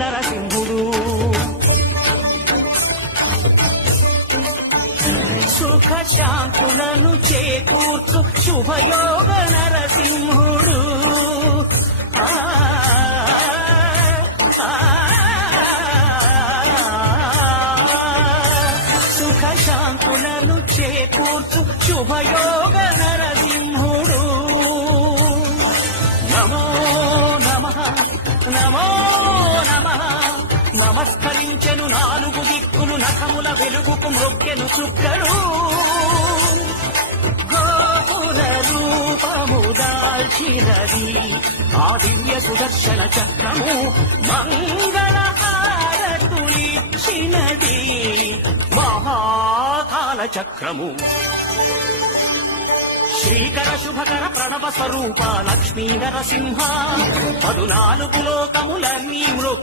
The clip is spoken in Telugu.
నరసింహుడు. సుఖ శాంతులను చేకూర్చు శుభయోగ నరసింహుడు. సుఖ శాంతులను చేకూర్చు శుభయోగ నరసింహుడు. నమో నమ నమో నమస్కరించెను నాలుగు దిక్కులు నఖముల వెలుగుకు మొక్కెను చుక్కడు గోపుల రూపము దాల్చినది. ఆ దివ్య సుదర్శన చక్రము మంగళ హారతులిచ్చినది మహాకాల చక్రము. శ్రీకర శుభకర ప్రణవ స్వరూప లక్ష్మీ నరసింహ. పదునాలుగు లోకములన్నీ మృ